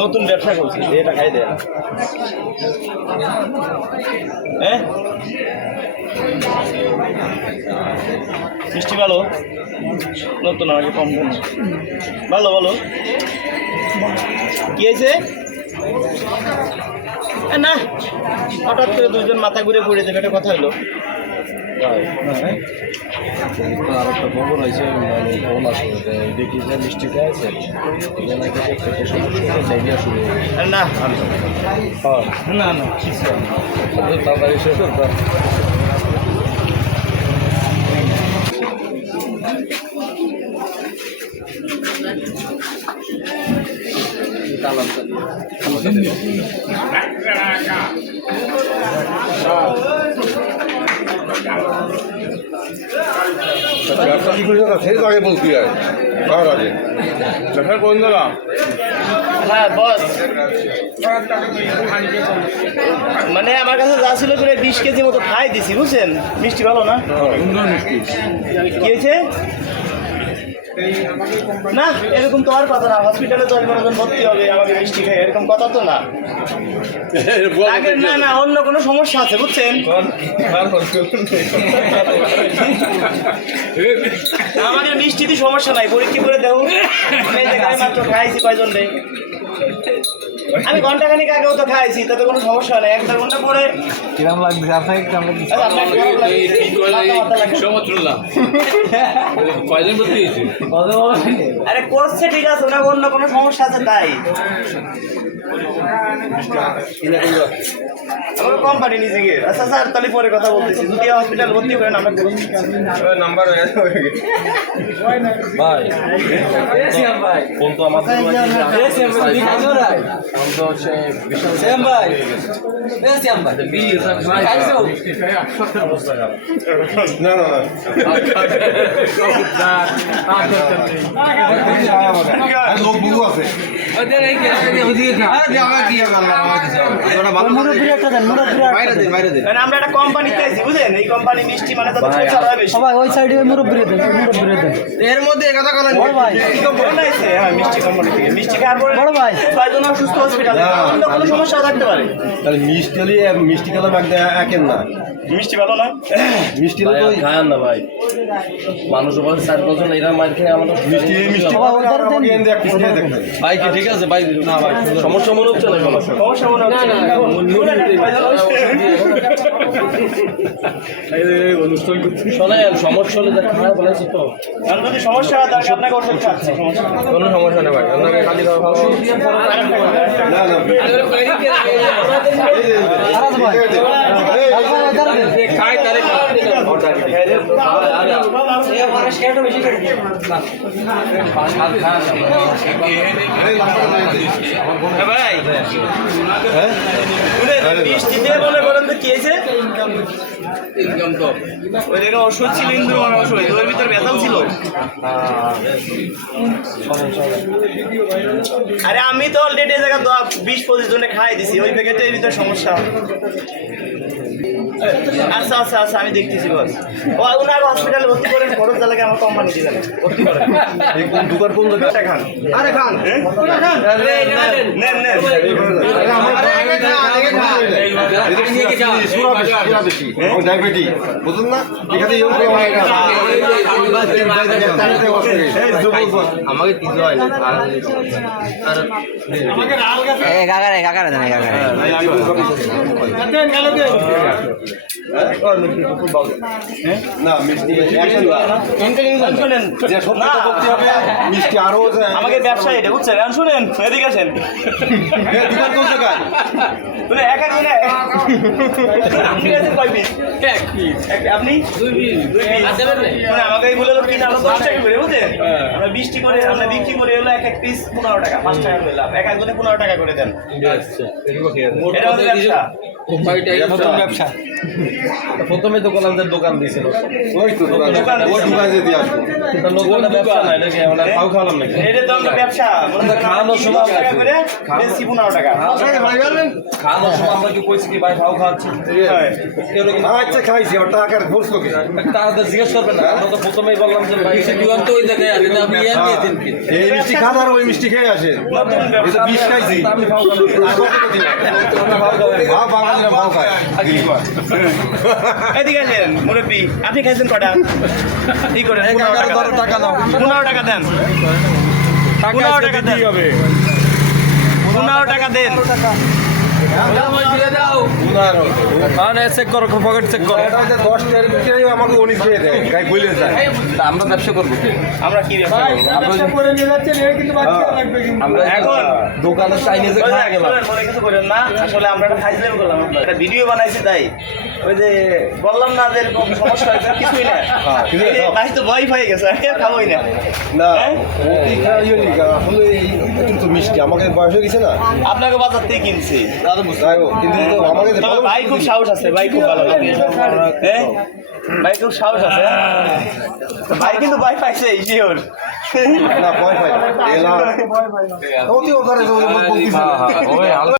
নতুন ব্যবসা করছি এটা খাই দেয়। হ্যাঁ মিষ্টি ভালো? নতুন আমাকে কম ভালো ভালো। কি হয়েছে? না। হঠাৎ করে দুজন মাথা ঘুরে পড়ে যাবে একটা কথা হলো। আর একটা খবর আছে মানে ফোন আসলে যে দেখি যে মিষ্টি ডায়রিয়া শুরু হয়ে গেছে না। না না কিছু না। তাড়াতাড়ি শেষ করতে ব্যবসা কি করে সেই আগে বলতে হয় তার আগে ব্যবসা কোন দাদা হ্যাঁ বস মানে আমার কাছে যা ছিল প্রায় বিশ কেজি মতো খাই দিছি বুঝছেন? মিষ্টি ভালো না? সুন্দর মিষ্টি কি হয়েছে? না, এরকম তো আর কথা না। হসপিটালে দশ বারো জন ভর্তি হবে, আমাকে মিষ্টি খাই এরকম কথা তো না। না না, অন্য কোনো সমস্যা আছে, বুঝছেন? আমাদের মিষ্টিতে সমস্যা নাই, পরীক্ষা করে দেবো মাত্র খাইছি কয়জন রে? আমি ঘণ্টা খানিক আগেও তো খাইছি তাতে কোনো সমস্যা নেই। এক দেড় ঘণ্টা পরে কিরম লাগছে? আপনাকে আচ্ছা, আপনার খারাপ লাগছে? আরে করছে ঠিক আছে ওনার অন্য কোনো সমস্যা আছে তাই। আমার কোম্পানি নিজে গিয়ে। আচ্ছা স্যার তাহলে পরে কথা বলতেছি। যদি হসপিটাল ভর্তি করেন আমরা নাম্বার ভাই। ফোন তো আমাদের ফোন তো হচ্ছে বিশাল না না না লোক বহু আছে আমরা একটা কোম্পানি চাইছি বুঝলেন এই কোম্পানি মিষ্টি মানে তাদের প্রচার বেশি সবাই ওই সাইডে মুরব্বী মুরব্বী এর মধ্যে কথা হ্যাঁ মিষ্টি কোম্পানি থেকে মিষ্টি খাওয়ার পরে বড় ভাই। ছয়জন অসুস্থ হসপিটালে অন্য কোনো সমস্যা থাকতে পারে তাহলে মিষ্টি হলে মিষ্টি কালাম একের না মিষ্টি ভালো না মিষ্টি তো না ভাই মানুষ বলে চার বছর এরা মার খেয়ে আমাদের মিষ্টি মিষ্টি ভাই কি ঠিক আছে ভাই না ভাই সমস্যা মনে হচ্ছে না সমস্যা সমস্যা মনে হচ্ছে না শোনেন সমস্যা হলে খারাপ বলেছে তো যদি সমস্যা হয় তাহলে আপনাকে ওষুধ খাচ্ছি কোনো সমস্যা নেই ভাই আপনাকে খালি খাওয়া খাই তাহলে হ্যাঁ বৃষ্টিতে মনে করেন তো কি হয়েছে তো ওর ব্যথাও ছিল আরে আমি তো অলরেডি জায়গা বিশ পঁচিশ জনে খাই দিছি, ওই প্যাকেটের ভিতরে সমস্যা। আচ্ছা আচ্ছা আচ্ছা আমি দেখতেছি বস ও ওনার হসপিটালে ভর্তি করেন খরচ তাহলে আমার কোম্পানি দিবেন ভর্তি করেন দুবার কোন এটা খান আরে খান নেন নেন ডায়াবেটি। বুঝুন না? এখানে আমাকে কিছু হয় না কাকারে কাকারে দেন কাকারে। না মিষ্টি শুনেন। যে সত্যি তো বলতে হবে মিষ্টি আরও আমাকে ব্যবসা এটা বুঝছেন? শুনেন এদিকে আসেন। এ, দোকান কোন জায়গায়? এক এক দিনে আপনি আছেন কয় পিস এক- আপনি দুই পিস মানে আমাকে এইগুলো হলো কিনা হলো দশ টাকা করে বুঝলেন আমরা বৃষ্টি করে আমরা বিক্রি করে হলো এক এক পিস পনেরো টাকা পাঁচ টাকা করে লাভ এক এক পনেরো টাকা করে দেন এটা আমাদের ব্যবসা। ব্যবসা। প্রথমে তো কোলামদের দোকান দিয়েছিল। ওই তো দোকান। ওই দোকানে দিয়ে আসব। এটা নতুন ব্যবসা না এটাকে আমরা খাও খাওয়ালাম নাকি? এটা তো আমরা ব্যবসা। মনে খাওয়ানোর সময় করে বেশি পনেরো টাকা। খাওয়ানোর সময় আমরা কি কইছি কি ভাই ভাও খাওয়াচ্ছি? আচ্ছা খাইছি। আমার টাকার খরচ তো কিছু তাদের জিজ্ঞেস করবেন না। আমরা তো প্রথমেই বললাম যে ভাই দিওয়ান তো ওই জায়গায় আছে না আপনি ইয়ান দিয়েছেন এই মিষ্টি খাবার ওই মিষ্টি খেয়ে আসে। নতুন এই ব্যবসা। তো বিষ খাইছি। আমি ভাও ভাব খায়। এদিকে মুরব্বী আপনি খাইছেন কটা? কি করে পনেরো টাকা দাও। পনেরো টাকা দেন। পনেরো টাকা দেন। পনেরো টাকা দেন। চেক করো পকেট চেক করো। দশ টাকার মিষ্টি আমাকে উনিশ খেয়ে দেয় গাই বলে যায়। আমরা ব্যবসা করব আমরা কি আমরা এখন দোকানে চাইনিজে খাওয়া গেলাম। মনে কিছু করেন না আসলে আমরা একটা ফাইজলামি করলাম একটা ভিডিও বানাইছি তাই। ওই যে বললাম না যে এরকম সমস্যা হয়েছে কিছুই না কিন্তু ভাই তো ভয় পেয়ে গেছে খাবোই না। না হ্যাঁ? অতি খাওয়া ইয়ে আসলে কিন্তু মিষ্টি আমাকে বয়স হয়ে গেছে না। আপনাকে বাজার থেকে কিনছি। কিন্তু আমাকে তবে ভাই খুব সাহস আছে ভাই খুব ভালো হ্যাঁ? ভাই খুব সাহস আছে ভাই কিন্তু ভাই পাইছে শিওর না ভয় পাই না। এলা অতি হ্যাঁ হ্যাঁ ওই